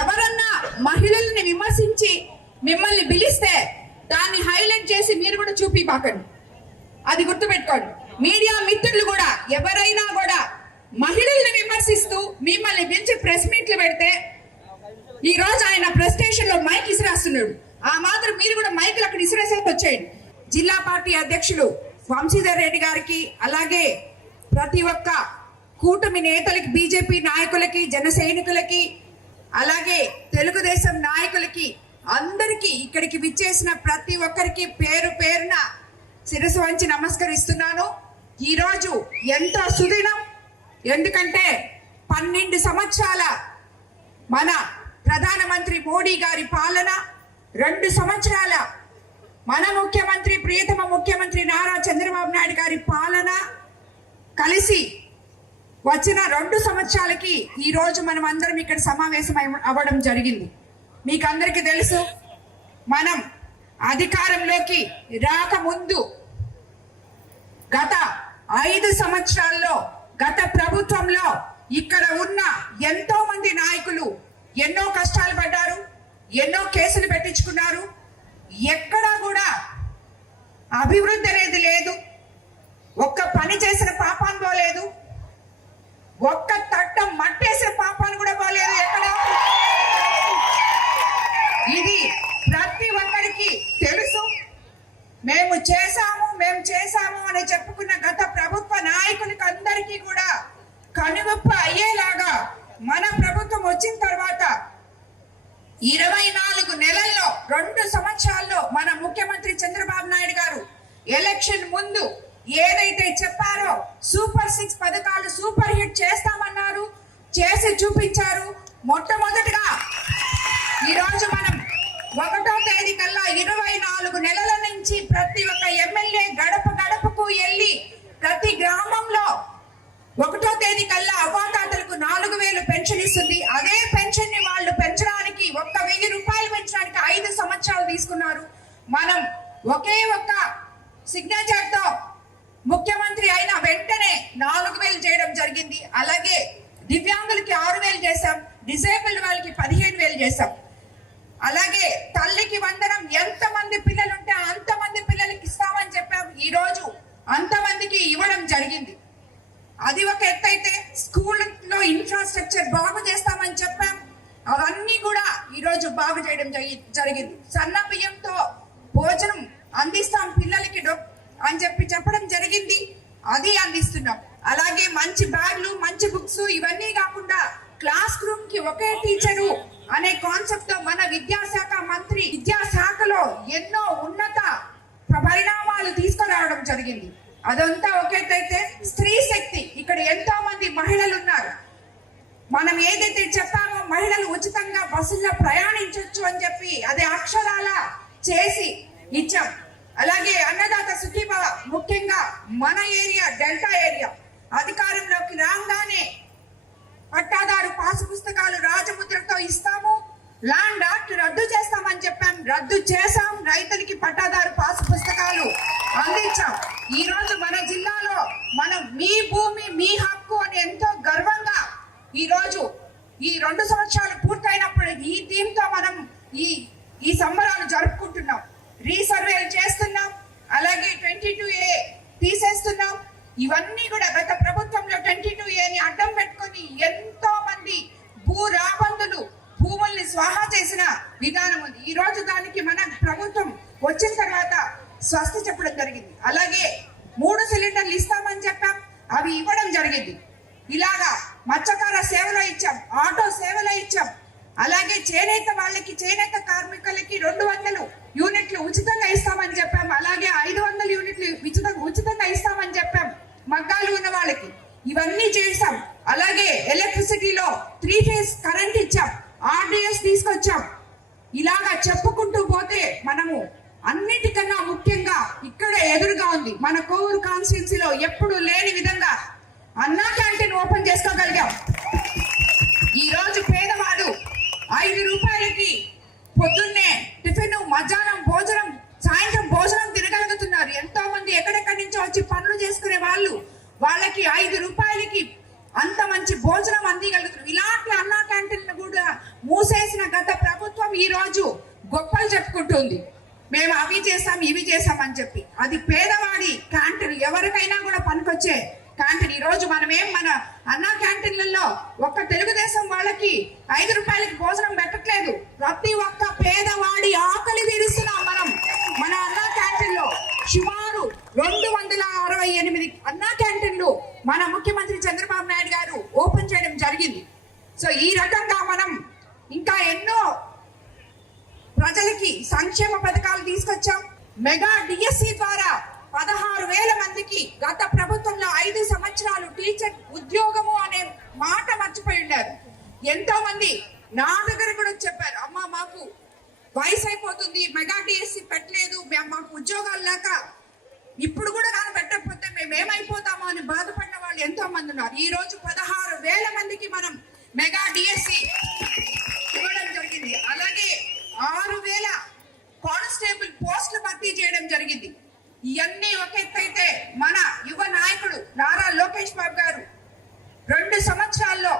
ఎవరన్నా మహిళల్ని విమర్శించి మిమ్మల్ని పిలిస్తే దాన్ని హైలైట్ చేసి మీరు కూడా చూపిపాకండి. అది గుర్తుపెట్టుకోండి. మీడియా మిత్రులు కూడా ఎవరైనా కూడా మహిళల్ని విమర్శిస్తూ మిమ్మల్ని పిలిచి ప్రెస్ మీట్లు పెడితే, ఈ రోజు ఆయన ప్రెస్ స్టేషన్ లో మైక్ ఇసిరేస్తున్నాడు, ఆ మాత్రం మీరు కూడా మైకులు అక్కడ ఇసిరేసే వచ్చేయండి. జిల్లా పార్టీ అధ్యక్షులు వంశీధర్ రెడ్డి గారికి, అలాగే ప్రతి ఒక్క కూటమి నేతలకి, బీజేపీ నాయకులకి, జన సైనికులకి, అలాగే తెలుగుదేశం నాయకులకి, అందరికీ ఇక్కడికి విచ్చేసిన ప్రతి ఒక్కరికి పేరు పేరున శిరస్సు వంచి నమస్కరిస్తున్నాను. ఈరోజు ఎంతో సుదినం. ఎందుకంటే 12 సంవత్సరాల మన ప్రధానమంత్రి మోడీ గారి పాలన, 2 సంవత్సరాల మన ముఖ్యమంత్రి, ప్రియతమ ముఖ్యమంత్రి నారా చంద్రబాబు నాయుడు గారి పాలన కలిసి వచ్చిన 2 సంవత్సరాలకి ఈ రోజు మనం అందరం ఇక్కడ సమావేశం అవ్వడం జరిగింది. మీకు అందరికీ తెలుసు, మనం అధికారంలోకి రాకముందు గత 5 సంవత్సరాల్లో, గత ప్రభుత్వంలో ఇక్కడ ఉన్న ఎంతో మంది నాయకులు ఎన్నో కష్టాలు పడ్డారు, ఎన్నో కేసులు పెట్టించుకున్నారు. ఎక్కడా కూడా అభివృద్ధి అనేది లేదు. ఒక్క పని చేసిన పాపాన్ని పోలేదు, ఒక్క తట్టం మట్టేసిన పాపాన్ని కూడా పోలేదు ఎక్కడ. ఇది ప్రతి ఒక్కరికి తెలుసు. మేము చేశాము అని చెప్పుకున్న గత ప్రభుత్వ నాయకులకి అందరికీ కూడా కనువిప్పు అయ్యేలాగా మన ప్రభుత్వం వచ్చిన తర్వాత 24 నెలల్లో, 2 సంవత్సరాల్లో మన ముఖ్యమంత్రి చంద్రబాబు నాయుడు గారు ఎలక్షన్ ముందు ఏదైతే చెప్పారో సూపర్ 6 పథకాలు సూపర్ హిట్ చేస్తామన్నారు, చేసి చూపించారు. మొట్టమొదటిగా ఈరోజు మనం 1వ తేదీ కల్లా 24 నెలల నుంచి ప్రతి ఒక్క ఎమ్మెల్యే గడప గడపకు వెళ్ళి ప్రతి గ్రామంలో 1వ తేదీ కల్లా అవ్వాతాతలకు 4000 పెన్షన్ ఇస్తుంది. అదే పెన్షన్ ని వాళ్ళు పెంచడానికి 1000 రూపాయలు పెంచడానికి 5 సంవత్సరాలు తీసుకున్నారు. మనం ఒకే ఒక్క సిగ్నేచర్ తో ముఖ్యమంత్రి అయిన వెంటనే 4000 చేయడం జరిగింది. అలాగే దివ్యాంగులకి 6000 చేశాం, డిసేబుల్డ్ వాళ్ళకి 15000 చేశాం. అలాగే తల్లికి వందనం, ఎంతమంది పిల్లలు ఉంటే అంతమంది పిల్లలకి ఇస్తామని చెప్పాం. ఈ రోజు అంతమందికి ఇవ్వడం జరిగింది. అది ఒక ఎత్తు అయితే, స్కూల్లో ఇన్ఫ్రాస్ట్రక్చర్ బాగు చేస్తామని చెప్పాం. అవన్నీ కూడా ఈ రోజు బాగు చేయడం జరిగింది. సన్న బియ్యంతో భోజనం అందిస్తాం పిల్లలకి అని చెప్పడం జరిగింది. అది అందిస్తున్నాం. అలాగే మంచి బ్యాగ్లు, మంచి బుక్స్, ఇవన్నీ కాకుండా క్లాస్ రూమ్ కి ఒకే టీచరు అనే కాన్సెప్ట్ తో మన విద్యాశాఖ మంత్రి విద్యాశాఖలో ఎన్నో ఉన్నత పరిణామాలు తీసుకురావడం జరిగింది. అదంతా ఒకేటైతే, స్త్రీ శక్తి, ఇక్కడ ఎంతో మంది మహిళలు ఉన్నారు. మనం ఏదైతే చెప్పామో మహిళలు ఉచితంగా బస్సుల్లో ప్రయాణించవచ్చు అని చెప్పి అది అక్షరాల చేసి ఇచ్చాం. అలాగే అన్నదాత సుఖీభవ, ముఖ్యంగా మన ఏరియా డెల్టా ఏరియా అధికారంలోకి రాగానే పట్టాదారు పాసు పుస్తకాలు రాజముద్రతో ఇస్తాము, ల్యాండ్ యాక్ట్ రద్దు చేస్తామని చెప్పాం, రద్దు చేశాం. రైతులకి పట్టాదారు పాసు పుస్తకాలు అందించాం. ఈ రోజు మన జిల్లాలో మనం మీ భూమి మీ హక్కు అని ఎంతో గర్వంగా ఈ రోజు ఈ 2 సంవత్సరాలు పూర్తయినప్పుడు ఈ థీమ్ తో మనం ఈ సంబరాలు జరుపుకుంటున్నాం. రీసర్వేలు చేస్తున్నాం, అలాగే 22A తీసేస్తున్నాం. ఇవన్నీ కూడా గత ప్రభుత్వంలో 22Aని అడ్డం పెట్టుకొని ఎంతో మంది భూ రాబందులు భూముల్ని స్వాహా చేసిన విధానం ఉంది. ఈ రోజు దానికి మన ప్రభుత్వం వచ్చిన తర్వాత స్వస్తి చెప్పడం జరిగింది. అలాగే 3 సిలిండర్లు ఇస్తామని చెప్పాం, అవి ఇవ్వడం జరిగింది. ఇలాగా మత్స్యకార సేవలో ఇచ్చాం, ఆటో సేవలో ఇచ్చాం. అలాగే చేనేత వాళ్ళకి, చేనేత కార్మికులకి 200 యూనిట్లు ఉచితంగా ఇస్తామని చెప్పాం. అలాగే 500 యూనిట్లు ఉచితంగా ఇస్తామని చెప్పాం మగ్గాలు ఉన్న వాళ్ళకి. ఇవన్నీ చేసాం. అలాగే ఎలక్ట్రిసిటీలో 3 ఫేజ్ కరెంట్ ఇచ్చాం, RDS తీసుకొచ్చాం. ఇలాగా చెప్పుకుంటూ పోతే మనము అన్నిటికన్నా ముఖ్యంగా ఇక్కడ ఎదురుగా ఉంది మన కోవూరు కాన్స్టిట్యున్సీలో ఎప్పుడు లేని విధంగా అన్నా క్యాంటీన్ ఓపెన్ చేసుకోగలిగాం. ఈ రోజు పేదవాడు 5 రూపాయలకి పొద్దున్నే టిఫిన్, మధ్యాహ్నం భోజనం, సాయంత్రం భోజనం తినగలుగుతున్నారు. ఎంతో మంది ఎక్కడెక్కడి నుంచో వచ్చి పనులు చేసుకునే వాళ్ళకి 5 రూపాయలకి అంత మంచి భోజనం అందిగలుగుతున్నారు. ఇలాంటి అన్నా క్యాంటీన్లు కూడా మూసేసి రోజు గొప్పలు చెప్పుకుంటుంది. మేము అవి చేసాం ఇవి చేసాం అని చెప్పి. అది పేదవాడి క్యాంటీన్, ఎవరికైనా కూడా పనికొచ్చే క్యాంటీన్. ఈ రోజు మన అన్నా క్యాంటీన్లలో ఒక్క తెలుగుదేశం వాళ్ళకి 5 రూపాయలకి భోజనం పెట్టట్లేదు. ప్రతి ఒక్క పేదవాడి ఆకలి తీరుస్తున్నాం మనం మన అన్నా క్యాంటీన్లో. సుమారు 268 అన్నా క్యాంటీన్లు మన ముఖ్యమంత్రి చంద్రబాబు నాయుడు గారు ఓపెన్ చేయడం జరిగింది. సో ఈ రకంగా మనం ఇంకా ఎన్నో ప్రజలకి సంక్షేమ పథకాలు తీసుకొచ్చాం. మెగా డిఎస్సి ద్వారా 16,000 మందికి గత ప్రభుత్వంలో 5 సంవత్సరాలు టీచర్ ఉద్యోగము అనే మాట మర్చిపోయి ఉన్నారు. ఎంతో మంది నా దగ్గర కూడా చెప్పారు, అమ్మ మాకు వయసు అయిపోతుంది, మెగా డిఎస్సి పెట్టలేదు, మాకు ఉద్యోగాలు లేక ఇప్పుడు కూడా కానీ పెట్టకపోతే మేము ఏమైపోతామో అని బాధపడిన వాళ్ళు ఎంతో మంది ఉన్నారు. ఈ రోజు 16,000 మందికి మనం మెగా డిఎస్సి ఇవ్వడం జరిగింది. అలాగే 6,000 కానిస్టేబుల్ పోస్టులు భర్తీ చేయడం జరిగింది. ఇవన్నీ ఒక ఎత్తైతే మన యువ నాయకుడు నారా లోకేష్ బాబు గారు 2 సంవత్సరాల్లో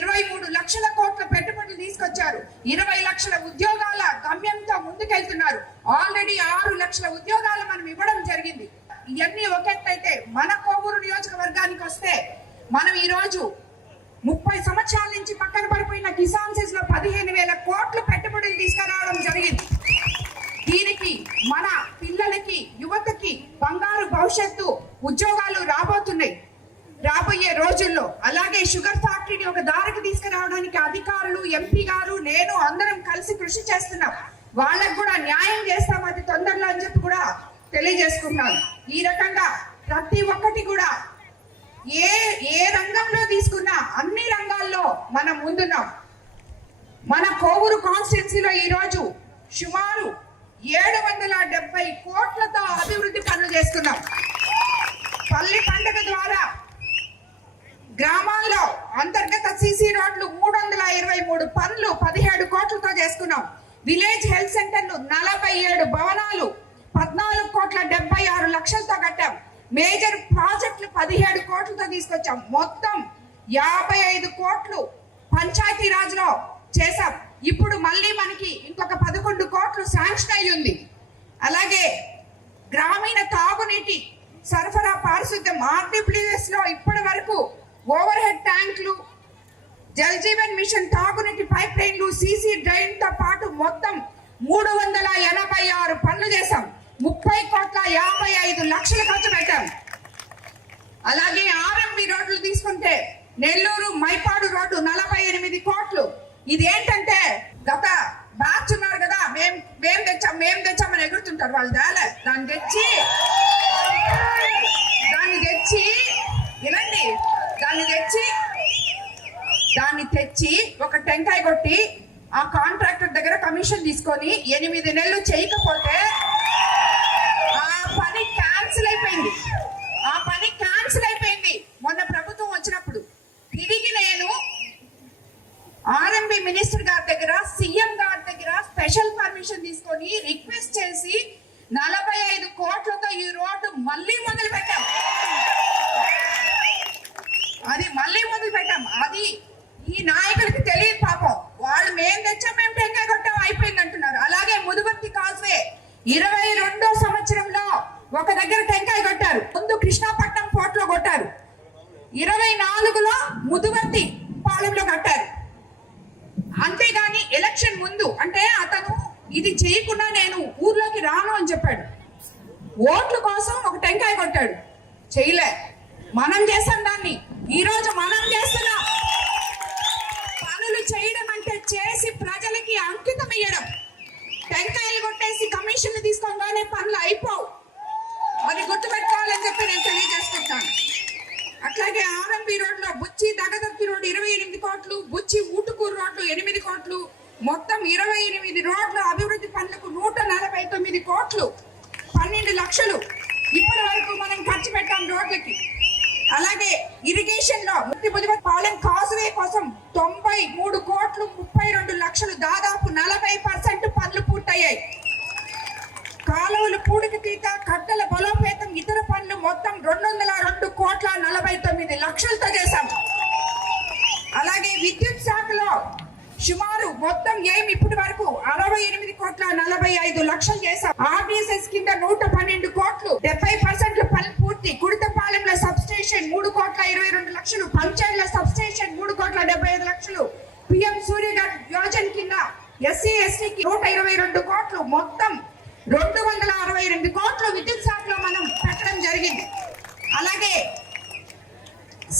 23 లక్షల కోట్ల పెట్టుబడులు తీసుకొచ్చారు. 20 లక్షల ఉద్యోగాల గమ్యంతో ముందుకెళ్తున్నారు. ఆల్రెడీ 6 లక్షల ఉద్యోగాలు మనం ఇవ్వడం జరిగింది. ఇవన్నీ ఒక ఎత్తైతే మన కోవూరు నియోజకవర్గానికి వస్తే మనం ఈ రోజు 30 సంవత్సరాల నుంచి పక్కన పడిపోయిన కిసాన్ సెస్ లో 15,000 కోట్లు పెట్టుబడులు తీసుకురావడం జరిగింది. దీనికి మన పిల్లలకి యువతకి బంగారు భవిష్యత్తు ఉద్యోగాలు రాబోతున్నాయి రాబోయే రోజుల్లో. అలాగే షుగర్ ఫ్యాక్టరీని ఒక దారికి తీసుకురావడానికి అధికారులు, ఎంపీ గారు, నేను అందరం కలిసి కృషి చేస్తున్నాం. వాళ్ళకు కూడా న్యాయం చేస్తాం అది తొందరలో అని చెప్పి కూడా తెలియజేసుకున్నాను. ఈ రకంగా ప్రతి ఒక్కటి కూడా ఏ రంగంలో తీసుకున్నా అన్ని రంగాల్లో మనం ముందున్నాం. మన కోవూరు కాన్స్టిట్యున్సీలో ఈ రోజు సుమారు 770 కోట్లతో అభివృద్ధి పనులు చేస్తున్నాం. పల్లి పండుగ ద్వారా గ్రామాల్లో అంతర్గత సిసి రోడ్లు 323 పనులు 17 కోట్లతో చేసుకున్నాం. విలేజ్ హెల్త్ సెంటర్లు 47 భవనాలు 14,76,00,000తో కట్టాం. మేజర్ ప్రాజెక్టులు 17 కోట్లతో తీసుకొచ్చాం. మొత్తం 55 కోట్లు పంచాయతీ రాజ్ లో చేశాం. ఇప్పుడు మళ్ళీ మనకి ఇంకొక 11 కోట్లు శాంక్షన్ అయి ఉంది. అలాగే గ్రామీణ తాగునీటి సరఫరా పారిశుద్ధ్యం RWS లో ఇప్పటి వరకు ఓవర్ హెడ్ ట్యాంకులు, జల్ జీవన్ మిషన్ తాగునీటి పైప్ లైన్లు, సీసీ డ్రైన్ తో పాటు మొత్తం 386 పనులు చేశాం. 30,55,00,000 ఖర్చు పెట్టాం. అలాగే RMB రోడ్లు తీసుకుంటే నెల్లూరు మైపాడు రోడ్డు 48 కోట్లు. ఇదేంటంటే గత బ్యాచ్ ఉన్నారు కదా, మేము తెచ్చామని ఎగురుతుంటారు వాళ్ళు. దాన్ని తెచ్చి ఒక టెంకాయ కొట్టి ఆ కాంట్రాక్టర్ దగ్గర కమిషన్ తీసుకొని 8 నెలలు చేయకపోతే ఆ పని క్యాన్సిల్ అయిపోయింది. మొన్న ప్రభుత్వం వచ్చినప్పుడు తిరిగి నేను RMB మినిస్టర్ గారి దగ్గర, సీఎం గారి దగ్గర స్పెషల్ పర్మిషన్ తీసుకొని రిక్వెస్ట్ చేసి 45 కోట్లతో ఈ రోడ్డు మళ్ళీ మొదలు పెట్టాం. అది ఈ నాయకులకి తెలియదు పాపం. వాళ్ళు మేము టెంకాయ కొట్టాం అయిపోయింది అంటున్నారు. అలాగే ముదువర్తి కాజ్వే 22వ సంవత్సరంలో ఒక దగ్గర టెంకాయ కొట్టారు. ముందు కృష్ణాపట్నం పోర్ట్ లో కొట్టారు. 24లో ముదువర్తి పాలెంలో కట్టారు. అంతేగాని ఎలక్షన్ ముందు అంటే అతను ఇది చేయకుండా నేను ఊర్లోకి రాను అని చెప్పాడు. ఓట్ల కోసం ఒక టెంకాయ కొట్టాడు. చేయలే. మనం చేసాం దాన్ని. ఈ రోజు మనం చేస్తున్నాం. పనులు చేయడం అంటే చేసి ప్రజలకి అంకితం ఇయ్యడం. టెంకాయలు కొట్టేసి కమిషన్లు తీసుకోగానే పనులు అయిపోవు. అది గుర్తుపెట్టుకోవాలని చెప్పి నేను తెలియజేసుకుంటాను. అట్లాగే RMB రోడ్లో బుచ్చి దగదర్తి రోడ్డు 28 కోట్లు, బుచ్చి ఊటుకూరు రోడ్లు 8 కోట్లు, మొత్తం 28 రోడ్ల అభివృద్ధి పనులకు 149 కోట్లు 12 లక్షలు ఇప్పటి వరకు మనం ఖర్చు పెట్టాం రోడ్లకి. అలాగే ఇరిగేషన్ లో పాలెం కాజువే కోసం 93 కోట్లు 32 లక్షలు, దాదాపు 40% పనులు పూర్తయ్యాయి. కాలువలు పూడికి తీత, కట్టల బలోపేతం, ఇతర పనులు మొత్తం 202 కోట్ల 49 లక్షలతో చేశాం. అలాగే విద్యుత్ శాఖలో సుమారు మొత్తం ఇప్పటి వరకు 145 లక్షలు చేశాం. ఆర్డీఎస్ఎస్ కింద 112 కోట్లు, 70% పని పూర్తి. కుడితపాలెంలో సబ్ స్టేషన్ 3,22,00,000, పంచాయతీల సబ్ స్టేషన్ 3,75 లక్షలు. పిఎం సూర్యఘర్ యోజన కింద ఎస్సీ ఎస్టీకి 122 కోట్లు, మొత్తం 262 కోట్లు విద్యుత్ శాఖలో మనం పెట్టడం జరిగింది. అలాగే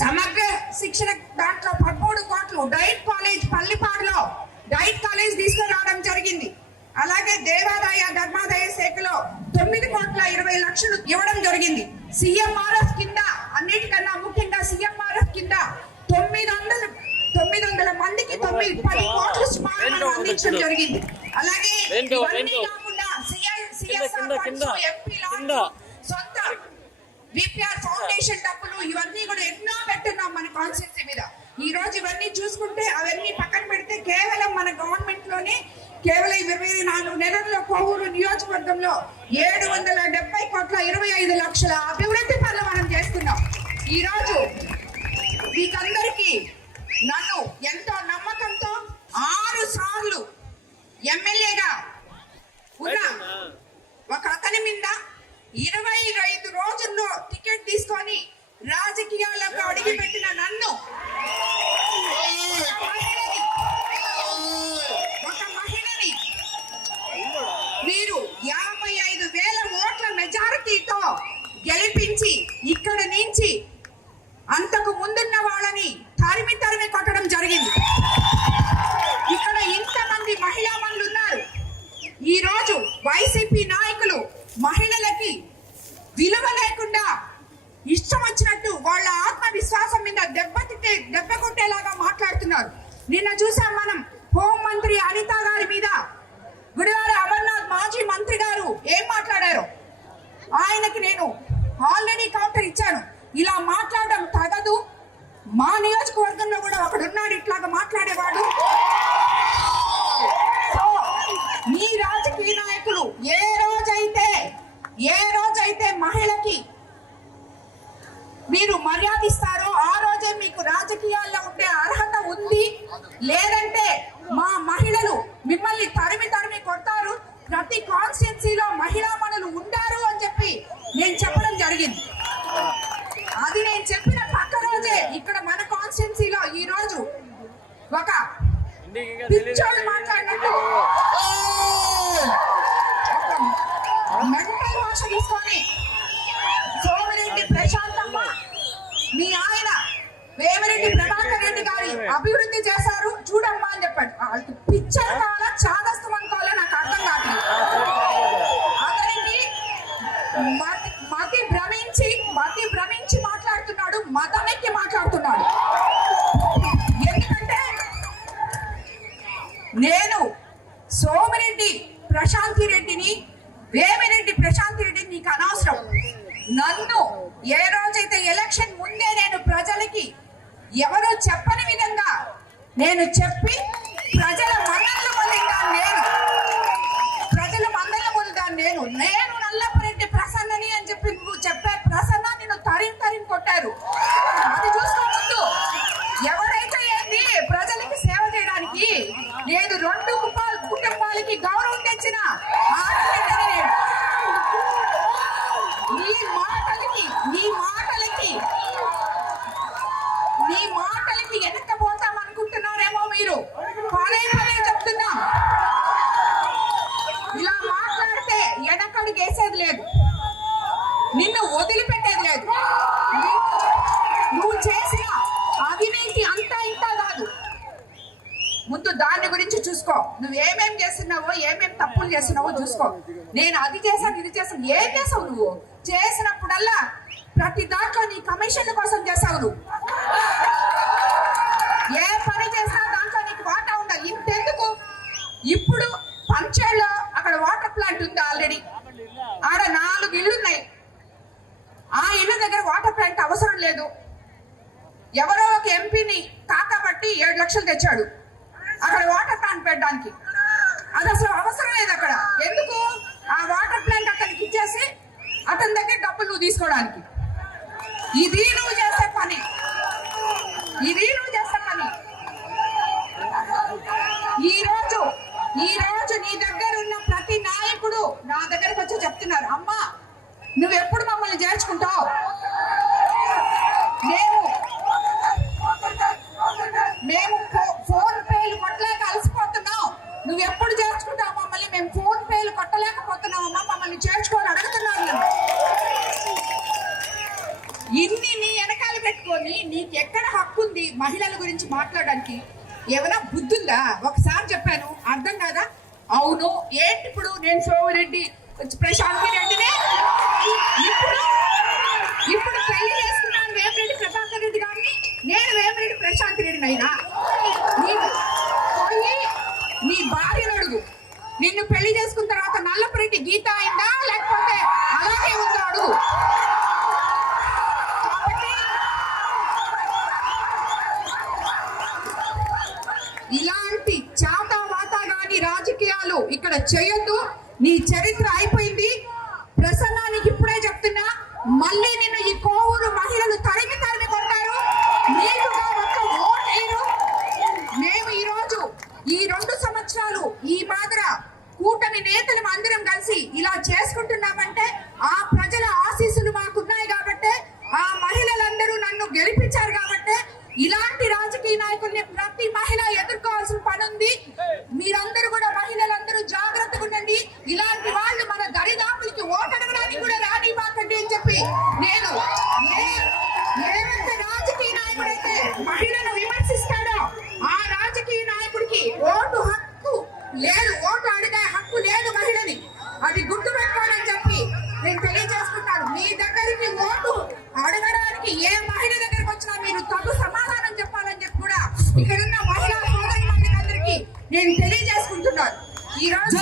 సమగ్ర శిక్షణ దాంట్లో 13 కోట్లు, డైట్ కాలేజ్ పల్లిపాడులో డైట్ కాలేజ్ తీసుకురావడం జరిగింది. అలాగే దేవాదాయ ధర్మాదాయ శాఖలో 9,20,00,000 ఇవ్వడం జరిగింది. సిఎంఆర్ఎఫ్ కింద, అన్నిటికన్నా ముఖ్యంగా సిఎంఆర్ఎఫ్ కింద 900 మందికి 10 కోట్లు సుమారు అందించడం జరిగింది. అలాగే ఇవన్నీ కాకుండా సిఎస్ఆర్ ఫండ్స్, ఎంపీ లాంటి సొంత విపిఆర్ ఫౌండేషన్ డబ్బులు, ఇవన్నీ కూడా ఎన్నో పెట్టున్నాం మన కాన్స్టిట్యూన్సీ మీద. ఈ రోజు ఇవన్నీ చూసుకుంటే అవన్నీ పక్కన పెడితే కేవలం మన గవర్నమెంట్ లోనే కేవలం 24 నెలల్లో కొవ్వూరు నియోజకవర్గంలో 770,25,00,000 అభివృద్ధి పనులు మనం చేస్తున్నాం. ఈ రోజు మీకందరికీ నన్ను ఎంతో నమ్మకంతో 6 సార్లు ఎమ్మెల్యేగా ఉన్న ఒక అతని మీద 25 రోజుల్లో టికెట్ తీసుకొని రాజకీయాలకు అడిగిపెట్టిన నన్ను ఒక మహిళని మీరు 55,000 ఓట్ల మెజారిటీతో గెలిపించి ఇక్కడ నుంచి అంతకు ముందున్న వాళ్ళని తరిమి కొట్టడం జరిగింది. ఇక్కడ ఇంతమంది మహిళా మనులు ఉన్నారు. ఈ రోజు వైసీపీ నాయకులు మహిళలకి విలువ లేకుండా ఇష్టం వచ్చినట్టు వాళ్ళ ఆత్మవిశ్వాసం మీద దెబ్బ కొట్టేలాగా మాట్లాడుతున్నారు. నిన్న చూసాం మనం హోం మంత్రి అనిత గారి మీద గుడివాడ అమర్నాథ్ మాజీ మంత్రి గారు ఏం మాట్లాడారో ఆయనకి నేను ఆల్రెడీ కౌంటర్ ఇచ్చాను. ఇలా మాట్లాడడం తగదు. మా నియోజకవర్గంలో కూడా ఒకడున్నాడు ఇట్లాగా మాట్లాడేవాడు. సో మీ రాజకీయ నాయకులు ఏ రోజైతే మహిళకి మీరు మర్యాద ఇస్తారో ఆ రోజే మీకు రాజకీయాల్లో ఉండే అర్హత ఉంది. లేదంటే మా మహిళలు మిమ్మల్ని తరిమి కొడతారు. ప్రతి కాన్స్టిట్యున్సీలో మహిళా మనులు ఉండారు అని చెప్పి నేను చెప్పడం జరిగింది. అది నేను చెప్పిన పక్క రోజే ఇక్కడ మన కాన్స్టిట్యున్సీలో ఈ రోజు ఒక పిచ్చోడు మాట్లాడినట్టు మెంటల్ భాష తీసుకొని సోమిరెడ్డి ప్రశాంతమ్మ మీ ఆయన వేమిరెడ్డి ప్రభాకర్ రెడ్డి గారి అభివృద్ధి చేశారు చూడమ్మా అని చెప్పాడు. వాళ్ళకి పిచ్చర్ కావాలా చాదస్తం అనుకోవాలా నాకు అర్థం కావట్లేదు. అతనికి మతి భ్రమించి మాట్లాడుతున్నాడు, మతమెక్కి మాట్లాడుతున్నాడు. ఎందుకంటే నేను సోమిరెడ్డి ప్రశాంతి రెడ్డిని, వేమిరెడ్డి ప్రశాంతి రెడ్డిని నీకు అనవసరం. నన్ను ఏ రోజైతే ఎలక్షన్ ముందే నేను ప్రజలకి ఎవరో చెప్పని విధంగా నేను చెప్పి ప్రజల మన్ననలు పొందిందాన్ని నేను నల్లపరెడ్డి ప్రసన్నని అని చెప్పి నువ్వు చెప్పే ప్రసన్న నిన్ను తరిం కొట్టారు. అది చూసుకో ముందు. ఎవరైతే ఏంది ప్రజలకి సేవ చేయడానికి నేను 2 కుటుంబాలకి గౌరవం తెచ్చిన ఆడబిడ్డని నేను. నీ మాటలకి వెనక్కపోతాం అనుకుంటున్నారేమో మీరు. పదే చెప్తున్నా, ఇలా మాట్లాడితే వెనకడుగు వేసేది లేదు, నిన్ను వదిలిపెట్టేది లేదు. నువ్వు చేసిన అవినీతి అంతా ఇంత కాదు. ముందు దాని గురించి చూసుకో. నువ్వు ఏమేం చేస్తున్నావో, ఏమేం తప్పులు చేస్తున్నావో చూసుకో. నేను అది చేశాను, ఇది చేశాను. ఏం చేసావు నువ్వు? చేసినప్పుడల్లా ప్రతి దాంట్లో నీ కమిషన్ల కోసం చేసావు. నువ్వు ఏ పని చేసినా దాంట్లో నీకు వాటా ఉండాలి. ఇంతెందుకు, ఇప్పుడు పంచేలో అక్కడ వాటర్ ప్లాంట్ ఉంది ఆల్రెడీ. ఆడ 4 ఇళ్ళు ఉన్నాయి. ఆ ఇళ్ళ దగ్గర వాటర్ ప్లాంట్ అవసరం లేదు. ఎవరో ఒక ఎంపీని కాకబట్టి 7 లక్షలు తెచ్చాడు అక్కడ వాటర్ ప్లాంట్ పెట్టడానికి. అది అసలు అవసరం లేదు అక్కడ. ఎందుకు? ఆ వాటర్ ప్లాంట్ అతనికి ఇచ్చేసి అతని దగ్గర డబ్బులు నువ్వు తీసుకోవడానికి. ఇది నువ్వు చేసే పని. ఈ రోజు నీ దగ్గర ఉన్న ప్రతి నువ్వెప్పుడు మమ్మల్ని చేర్చుకుంటావు? మేము ఫోన్ పేలు కొట్టలేక అలసిపోతున్నాం. నువ్వెప్పుడు చేర్చుకుంటావు మమ్మల్ని? మేము ఫోన్ పేలు కొట్టలేకపోతున్నామమ్మా, మమ్మల్ని చేర్చుకొని అడుగుతున్నాను. ఇన్ని నీ వెనకాల పెట్టుకొని నీకు ఎక్కడ హక్కు ఉంది మహిళల గురించి మాట్లాడడానికి? ఏమైనా బుద్ధుందా? ఒకసారి చెప్పాను అర్థం కాదా? అవును ఏంటి ఇప్పుడు నేను సోమిరెడ్డి ప్రశాంతి రెడ్డినే ఇప్పుడు పెళ్లి చేసుకున్నాను వేమిరెడ్డి ప్రభాకర్ రెడ్డి గారిని, నేను వేమిరెడ్డి ప్రశాంతి రెడ్డిని అయినా పోయి నీ భార్యను అడుగు. నిన్ను పెళ్లి చేసుకున్న తర్వాత నల్లపురెడ్డి గీత అయిందా లేకపోతే అలాగే ఉందో అడుగు. ఇలాంటి చాతావాతాగాని రాజకీయాలు ఇక్కడ చేయొద్దు. నీ చరిత్ర అయిపోయింది. ప్రసన్నానికి ఇప్పుడే చెప్తున్నా, మళ్ళీ నిన్ను ఈ కోవూరు మహిళలు తరిమి తరిమి కొడతారు. నీకుగా ఒక్క ఓటేరు. మేము ఈరోజు ఈ 2 సంవత్సరాలు ఈ మాదిర కూటమి నేతలు అందరం కలిసి ఇలా చేసుకుంటున్నామంటే ఆ ప్రజల ఆశీస్సులు మాకున్నాయి కాబట్టి, ఆ మహిళలందరూ నన్ను గెలిపించారు కాబట్టి ఇలాంటి రాజకీయ నాయకుల్ని ప్రతి మహిళ ఎదుర్కోవాల్సిన పని ఉంది. మీరందరూ కూడా మహిళలందరూ జాగ్రత్తగా ఉండండి. ఇలాంటి వాళ్ళు మన దరిదాపులకి ఓటడగడానికి కూడా రానివ్వకండి అని చెప్పి నేను ఏమంత రాజకీయ నాయకుడైతే మహిళను విమర్శిస్తాడో ఆ రాజకీయ నాయకుడికి ఓటు హక్కు లేదు, ఓటు అడిగే హక్కు లేదు మహిళని. అది గుర్తుపెట్టుకోవాలని చెప్పి నేను తెలియజేసుకుంటాను. మీ దగ్గరికి ఓటు అడగడానికి ఏ మహిళ దగ్గరికి వచ్చినా మీరు తగు సమాధానం చెప్పాలని చెప్పి కూడా ఇక్కడున్న మహిళా సోదరులందరికీ నేను తెలియజేసుకుంటున్నాను. ఈ రోజు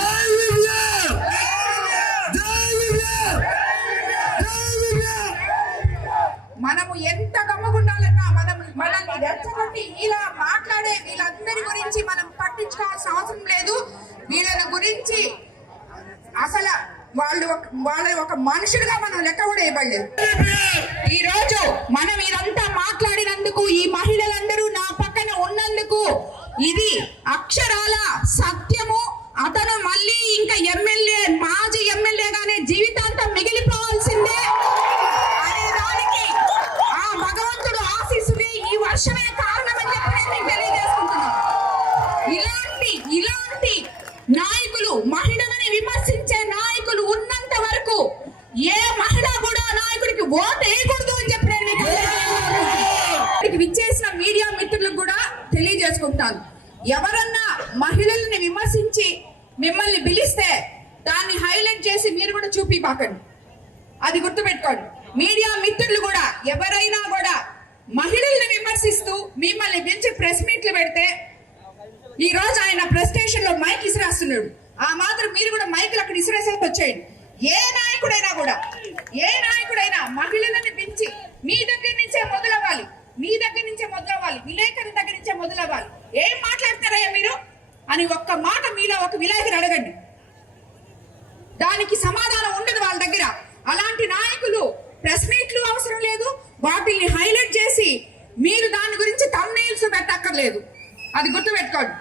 మనము ఎంత గమ్మగుండాలన్నా మనల్ని రెచ్చగొట్టి ఇలా మాట్లాడే వీళ్ళందరి గురించి మనం పట్టించుకోవాల్సిన అవసరం లేదు. వీళ్ళ గురించి అసలు వాళ్ళ ఒక మనుషులుగా మనం లెక్క కూడా ఇవ్వలేదు. ఈ రోజు మనం ఇదంతా మాట్లాడినందుకు, ఈ మహిళలందరూ నా పక్కన ఉన్నందుకు ఇది అక్షరాల సత్యము. అతను మళ్ళీ ఇంకా మాజీ ఎమ్మెల్యేగానే జీవితాంతం మిగిలిపోవాల్సిందే అనే దానికి ఆ భగవంతుడు ఆశీస్సులే ఈ వర్షమే కారణమని చెప్పి నేను తెలియజేసుకుంటున్నాను. ఇలాంటి నాయకులు, మహిళలని విమర్శించే నాయకులు ఉన్నంత వరకు ఏ మహిళ కూడా నాయకుడికి ఓటు వేయకూడదు అని చెప్పి నేను విచ్చేసిన మీడియా మిత్రులకు కూడా తెలియజేసుకుంటాను. ఎవరన్నా మహిళల్ని విమర్శించి మిమ్మల్ని పిలిస్తే దాన్ని హైలైట్ చేసి మీరు కూడా చూపిపాకండి. అది గుర్తుపెట్టుకోండి. మీడియా మిత్రులు కూడా ఎవరైనా కూడా మహిళల్ని విమర్శిస్తూ మిమ్మల్ని పిలిచి ప్రెస్ మీట్లు పెడితే, ఈ రోజు ఆయన ప్రెస్ స్టేషన్ లో మైక్ ఇసిరేస్తున్నాడు, ఆ మాత్రం మీరు కూడా మైకులు అక్కడ ఇసిరేసేసి వచ్చేయండి. ఏ నాయకుడైనా మహిళలను పెంచి మీ దగ్గర నుంచే మొదలవ్వాలి, విలేకరి దగ్గర నుంచే మొదలవ్వాలి. ఏం మాట్లాడతారయ్యా మీరు అని ఒక్క మాట మీలో ఒక విలేకరి అడగండి, దానికి సమాధానం ఉండదు వాళ్ళ దగ్గర. అలాంటి నాయకులు ప్రెస్ మీట్లు అవసరం లేదు, వాటిని హైలైట్ చేసి మీరు దాని గురించి థంబ్నెయిల్స్ పెట్టక్కర్లేదు. అది గుర్తుపెట్టుకోండి.